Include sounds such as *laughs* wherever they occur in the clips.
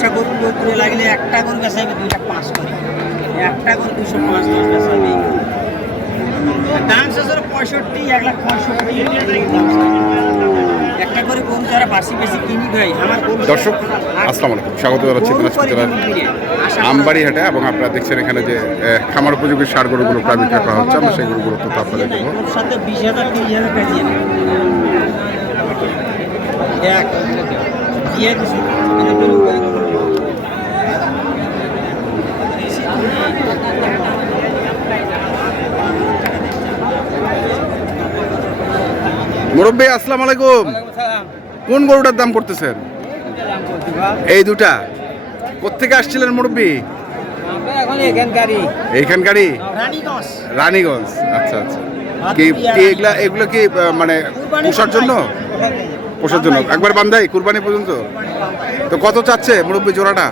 ব্যবসা করব দূরে লাগলে একটা গরু বেচাইবে দুইটা পাঁচ করে একটা গরু দুশো পাঁচ দশ বেচাইবে দাম শেষ হলো পঁয়ষট্টি এক লাখ পঁয়ষট্টি একটা করে গরু যারা বাসি বেশি কিনি ভাই আমার গরু দর্শক আসসালামু আলাইকুম। স্বাগত জানাচ্ছি গরু দিনাজপুর করে জেলার করা আমবাড়ি হাটে এবং আপনারা দেখছেন এখানে যে খামার উপযোগী সার গরুগুলো প্রায় করা হচ্ছে। আমরা সেই গরুগুলো তো আপনাদের যায় দেবো সাথে বিশ হাজার তিরিশ হাজার টাকা দিয়ে দেয়। দেখ, দিয়ে দিছি। এটা বের করে দিবো। মুরব্বী আসসালামু আলাইকুম। কোন গরুটার দাম করতেছেন? এই দুটা। কোথেকে আসছিলেন মুরব্বী? এইখানকারই রানীগঞ্জ। আচ্ছা আচ্ছা। কি এগুলা এগুলো কি মানে পোষার জন্য? পোষার জন্য। একবার বান্ধাই কুরবানি পর্যন্ত? তো কত চাচ্ছে মুরব্বী জোড়াটা?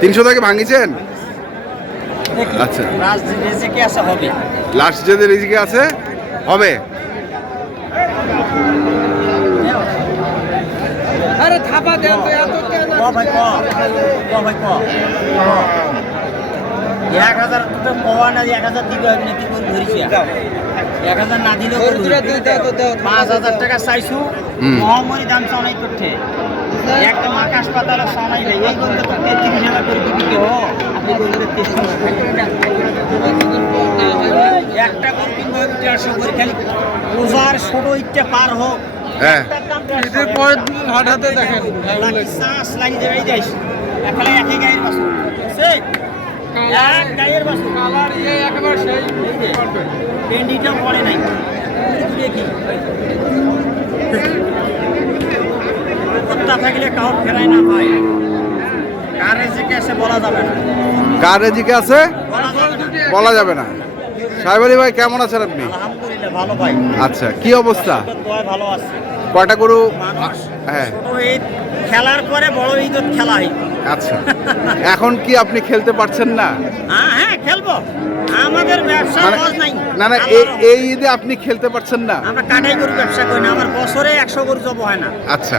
তিনশো থেকে ভাঙিছেন? আচ্ছা। লাস্ট যে রিজিকে আছে হবে। আরে থাপা দেন তো এত ক ভাই ক ক ভাই ক এক হাজার তো কওয়া না এক হাজার দিবে আমি নাকি করে ধরেছি এক হাজার না দিলেও পাঁচ হাজার টাকা চাইছু হুম। মহামারী দাম চাওয়াই করতে একটা আকাশ পাতাল চাওয়াই নেই। এই করলে তো তেত্রিশ হাজার করে দিবি কেহ আপনি করলে তেত্রিশ একটা করে কিনবো দেড়শো করে খালি রোজার ছোট ইটটা পার হোক। হ্যাঁ। দেড়শো। হঠাৎ দেখেন। শ্বাস লাগি দেবে এখানে একই গায়ের বাসু সেই এক গায়ের বাসু কালার ইয়ে একেবারে সেই পেন্ডিটা পড়ে নাই। দেখি। থাকলে কাউ ফেরাই না ভাই কার রেজিকে আছে বলা যাবে না। কার রেজিকে আছে? বলা যাবে না। বলা যাবে না। সাহেব আলী ভাই কেমন আছেন আপনি? আলহামদুলিল্লাহ ভালো ভাই। আচ্ছা কি অবস্থা? ভালো আছে। কয়টা গরু? হ্যাঁ। খেলার পরে বড় ঈদত খেলা হয়। আচ্ছা। *laughs* এখন কি আপনি খেলতে পারছেন না? হ্যাঁ হ্যাঁ খেলব। আমাদের ব্যবসা মানে লস নাই। না না এই ঈদে আপনি খেলতে পারছেন না? আমরা কাটাই গরু ব্যবসা করি না আমার বছরে একশো গরু জব হয় না। আচ্ছা।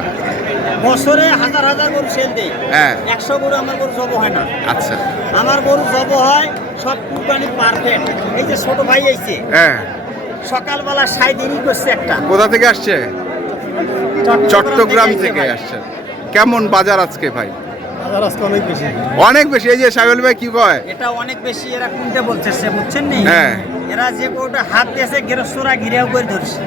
বছরে হাজার হাজার গরু সেল দেয়। হ্যাঁ। একশো গরু আমার গরু জব হয় না। আচ্ছা। আমার গরু জব হয় সব কুরবানি পারফেক্ট এই যে ছোট ভাই আইছে। হ্যাঁ। সকালবেলা সাই দিনই করছে একটা। কোথা থেকে আসছে? চট্টগ্রাম থেকে আসছেন। কেমন বাজার আজকে ভাই? অনেক বেশি। অনেক বেশি। এই যে সাহেব আলী ভাই কি কয়? এটা অনেক বেশি এরা কোনটা বলতেছে বুঝছেন নি? হ্যাঁ। এরা যে গরুটা হাত দিয়েছে গেরস্তরা ঘিরেও করে ধরছে।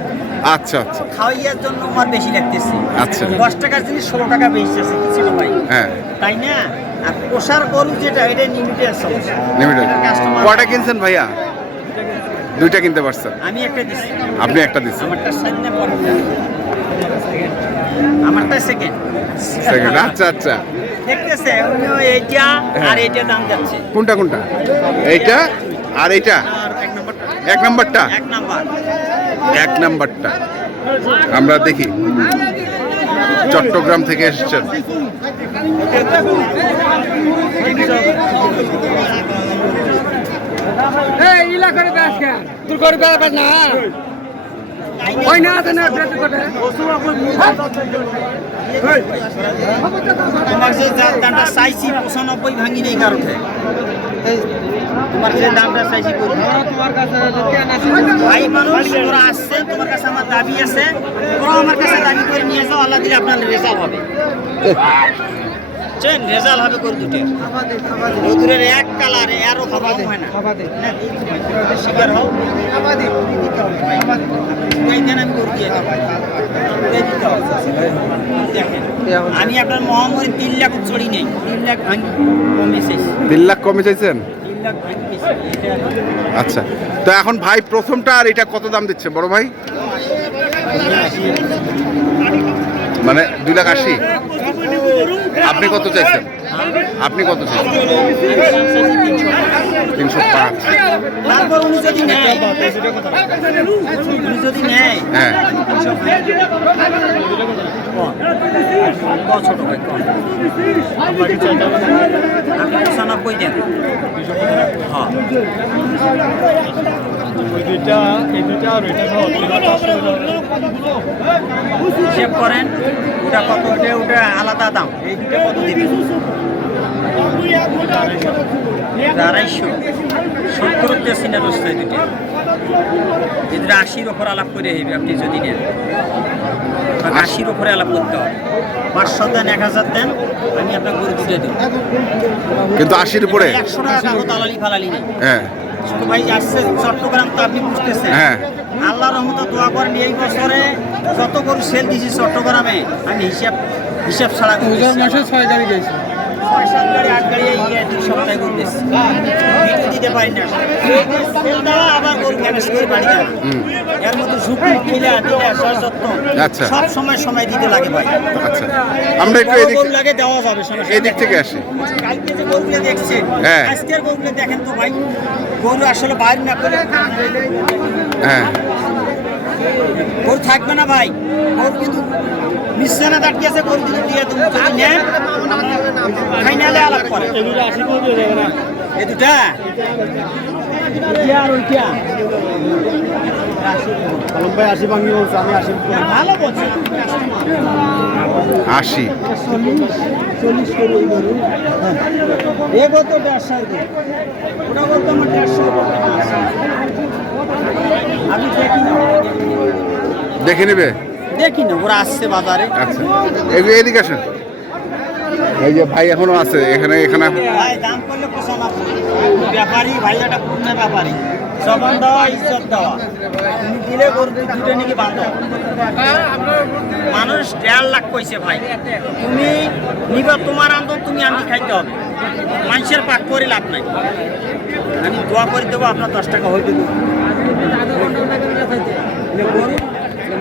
আচ্ছা আচ্ছা। খাওয়াইয়ার জন্য আমার বেশি লাগতেছে। আচ্ছা। দশ টাকার জিনিস ষোলো টাকা বেশি আছে কি ছিল ভাই? হ্যাঁ। তাই না? আর পোষার গরু যেটা এটা লিমিটেড সমস্যা লিমিটেড কয়টা কিনছেন ভাইয়া? দুইটা কিনতে পারছেন। আমি একটা দিচ্ছি আপনি একটা দিচ্ছেন আমারটা সাইড না পরেরটা আমারটা সেকেন্ড সেকেন্ড আচ্ছা আচ্ছা। দেখতেছে উনিও এইটা আর এইটা দাম যাচ্ছে। কোনটা কোনটা? এইটা আর এইটা? এক নম্বরটা। এক নাম্বারটা? এক নাম্বার। এক নাম্বারটা। আমরা দেখি। চট্টগ্রাম থেকে এসেছেন। এই ইলা করে ব্যাস কেন? তোর করে ব্যাস না? ওই না আছে না ব্যাস করে তোমার যে দামটা চাইছি, পঁচানব্বই ভাঙি নেই কারণে। তোমার যে দামটা চাইছি করি তোমার কাছে ভাই, মানুষ তোরা আসছে, তোমার কাছে আমার দাবি আছে তোরা আমার কাছে দাবি করে নিয়ে যাও, আল্লাহ দিলে আপনার রেজাল্ট হবে। চেন রেজাল্ট হবে করে দুটো রোদুরের এক কালারে আরও খাওয়া হয় না। হয়। শিকার দেন আমি আপনার মহামরি তিন লাখ চড়ি নেই। তিন লাখ ভাঙি কমেছে তিন লাখ কমে চাইছেন? আচ্ছা তো এখন ভাই প্রথমটা আর এটা কত দাম দিচ্ছে বড় ভাই? মানে দুই লাখ আশি? আপনি কত চাইছেন? আপনি কত চাইছেন? তিনশো পাঁচ। নেয় হ্যাঁ পঁচানব্বই দেন হ্যাঁ ওই দুইটা এই দুইটা আর ওইটা সহ তিনটা পাঁচশো হিসেব করেন ওটা কত ওটা ওটা আলাদা দাম। এই দুটো কত দিবেন আড়াইশো সত্তর দেশি না দোস্ত এদের আশির ওপর আলাপ করে হইবে আপনি যদি নেন। কারণ আশির ওপরে আলাপ করতে হবে। পাঁচশো দেন এক হাজার দেন আমি আপনার গরু দুটো দেবো। কিন্তু আশির উপরে? একশো টাকা ফালালি নেই। হ্যাঁ। ছোট ভাই আসছে চট্টগ্রাম তো আপনি বুঝতেছেন হ্যাঁ। আল্লাহ রহমতে দোয়া করেন এই বছরে যত গরু সেল দিছি চট্টগ্রামে আমি হিসাব হিসাব ছাড়া রোজার। মাসে ছয় গাড়ি গেছে ছয় সাত গাড়ি আট গাড়ি এই সপ্তাহে ভিডিও দিতে পারি না। আবার গরু ম্যানেজ করে বাড়ি যাবে। এর মধ্যে ঝুঁকি কিলা দিলে সয় আচ্ছা। সব সময় সময় দিতে লাগে ভাই। আচ্ছা। আমরা একটু এদিক লাগে দেওয়া যাবে সমস্যা নেই। এদিক থেকে আসি। কালকে যে গরুগুলো দেখছেন হ্যাঁ। আজকের গরুগুলো দেখেন তো ভাই গরু আসলে বাইরে না করে। হ্যাঁ। গরু থাকবে না ভাই। গরু কিন্তু মিশ্রানা দাঁড়িয়ে আছে গরু কিন্তু দিয়ে তুমি যদি নেন ফাইনালে আলাপ করে। এই দুটা আশি বলছে আশি ভালো বলছে। চল্লিশ করে ওই গরু। এ কত দেড়শোর ওটা বলতো আমার দেড়শো। দেখি নেবে? দেখি না ওরা আসছে বাজারে। আচ্ছা। এই এদিকে আসেন। এই যে ভাই এখনও আছে এখানে এখানে ব্যাপারী ভাই একটা পূর্ণ ব্যাপারী। জবান দেওয়া ইজ্জত দেওয়া। তুমি দিলে গরু দুটো নাকি বাঁধো মানুষ দেড় লাখ কইছে ভাই। তুমি নিবা তোমার আন্দোলন তুমি আমি খাইতে হবে। মানুষের পাক করে লাভ নাই। আমি দোয়া করে দেবো আপনার দশ টাকা হইতে দেবো গরু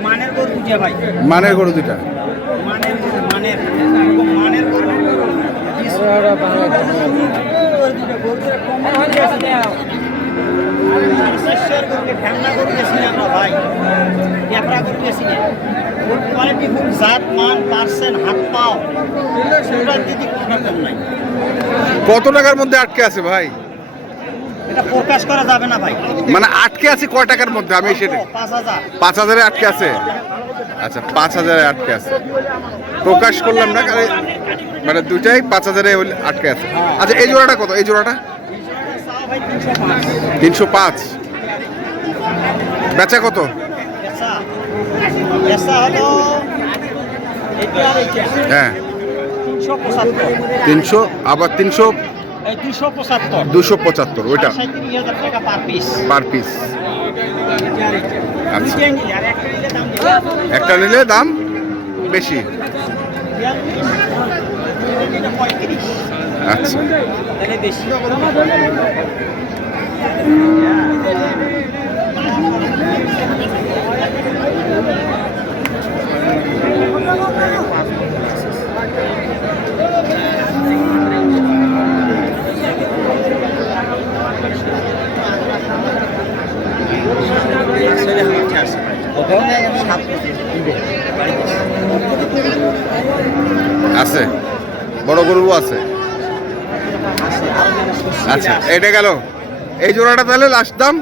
মানের গরু বুঝে ভাই। মানের গরু দুটা মানের মানের। মানের গরু। জাত মান পার্সেন্ট হাত পাও। ওটার দিদি কোনো কম নাই। কত টাকার মধ্যে আটকে আছে ভাই? এটা প্রকাশ করা যাবে না ভাই। মানে আটকে আছে কয় টাকার মধ্যে? আমি সেটা পাঁচ হাজার। পাঁচ হাজারে আটকে আছে? আচ্ছা পাঁচ হাজারে আটকে আছে। প্রকাশ করলাম না মানে দুটাই পাঁচ হাজারে আটকে আছে। আচ্ছা এই জোড়াটা কত? এই জোড়াটা? তিনশো পাঁচ। বেচা কত? হ্যাঁ। তিনশো, আবার তিনশো? দুশো পঁচাত্তর, ওইটা। Per piece. আচ্ছা। একটা নিলে দাম বেশি। আচ্ছা তাহলে বেশি আসলে আমার ঠিক আছে। সাত আছে বড় গরু আছে আচ্ছা এটা গেল। এই জোড়াটা তাহলে লাস্ট দাম?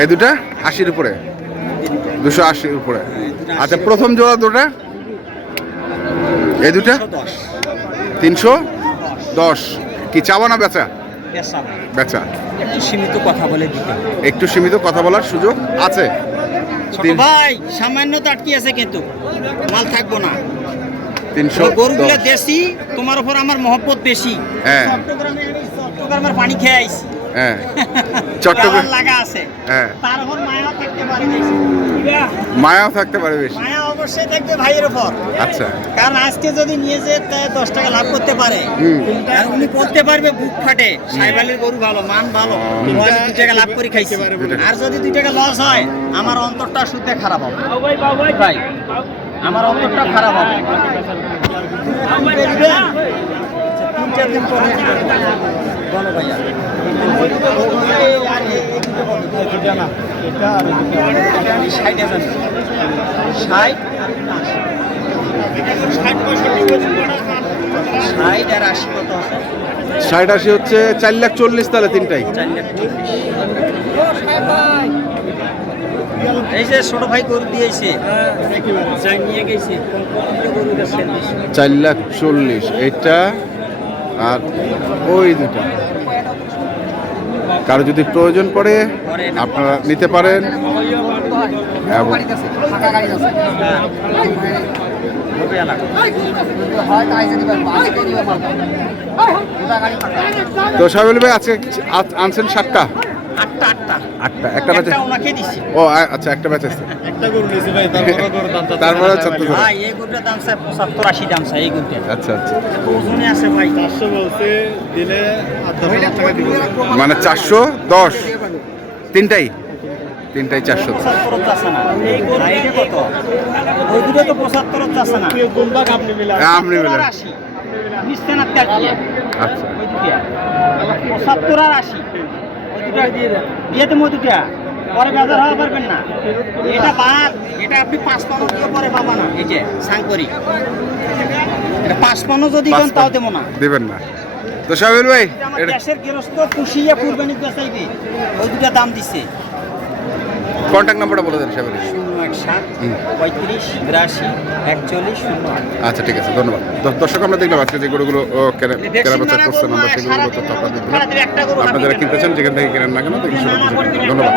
এই দুটা? আশির উপরে। দুশো আশির উপরে। আচ্ছা প্রথম জোড়া দুটা? এই দুটা? তিনশো দশ। কি চাওয়া না বেচা? বেচা একটু সীমিত কথা বলে দিতে একটু সীমিত কথা বলার সুযোগ আছে। ভাই সামান্য তাটকি আছে কিন্তু। মাল থাকব না। তিনশো গরুগুলো দশ। দেশি তোমার উপর আমার মহব্বত বেশি। হ্যাঁ। চট্টগ্রামের পানি খেয়ে আইছি। হ্যাঁ। *laughs* চট্টগ্রাম লাগা আছে। হ্যাঁ। তার উপর মায়া থাকতে পারে বেশি। মায়াও থাকতে পারে বেশি। মায়া অবশ্যই থাকবে ভাইয়ের উপর। আচ্ছা। কারণ আজকে যদি নিয়ে যে দশ টাকা লাভ করতে পারে আর উনি করতে পারবে বুক ফাটে। সাইবালের গরু ভালো মান ভালো। টাকা লাভ করে খাইছে। আর যদি দুই টাকা লস হয় আমার অন্তরটা শুদ্ধে খারাপ হবে। ভাই। আমার অন্তরটা খারাপ হবে। তিন চার দিন পরে বলো ভাইয়া হাজার ষাট আশি হচ্ছে চার লাখ চল্লিশ তাহলে তিনটাই। চার লাখ চল্লিশ। এই যে ছোট ভাই গরু দিয়েছে যাই গেছে কত গরু গেছে চার লাখ চল্লিশ এইটা আর ওই দুটা। কারও যদি প্রয়োজন পড়ে আপনারা নিতে পারেন। এবং তো সাহেব ভাই আজকে আনছেন সাতটা। আটটা আটটা। আটটা একটা ব্যাচে একটা ওনাকে দিছি। ও আচ্ছা একটা ব্যাচ আছে একটা গরু নিয়েছি ভাই তারপরে *laughs* গরু দাম তারপরে ছাত্র ধরে। ভাই এই গরুটার দাম স্যার পঁচাত্তর আশি দাম স্যার এই গরুটা আচ্ছা আচ্ছা। ওজনে আছে ভাই। চারশো বলছে দিলে আর টাকা দিব। মানে চারশো দশ। তিনটাই? তিনটাই চারশো আপনি মিলা। আচ্ছা। পঁচাত্তর আর আশি। দুটা দিয়ে দেন দেবো দুটা পরে বাজার হওয়া পারবেন না। এটা বাদ। এটা আপনি পাঁচ পনেরো দিয়ে পরে পাবা না। এই যে সাংকরি। এটা পাঁচ পানো যদি দেন তাও দেবো না। দেবেন না। তো সাহেব ভাই দেশের গৃহস্থ পুষিয়ে কুরবানি বেচাইবে ওই দুটা দাম দিচ্ছে কন্ট্যাক্ট নাম্বারটা বলে দেন সাহেব শূন্য এক সাত পঁয়ত্রিশ বিরাশি একচল্লিশ শূন্য আচ্ছা ঠিক আছে ধন্যবাদ। দর্শক আমরা দেখলাম আজকে যে গরুগুলো কেনা কেনা বেচা করছেন আমরা সেগুলো তথ্য আপনাদের আপনারা যারা কিনতে চান যেখান থেকে কেনেন না কেন দেখি ধন্যবাদ।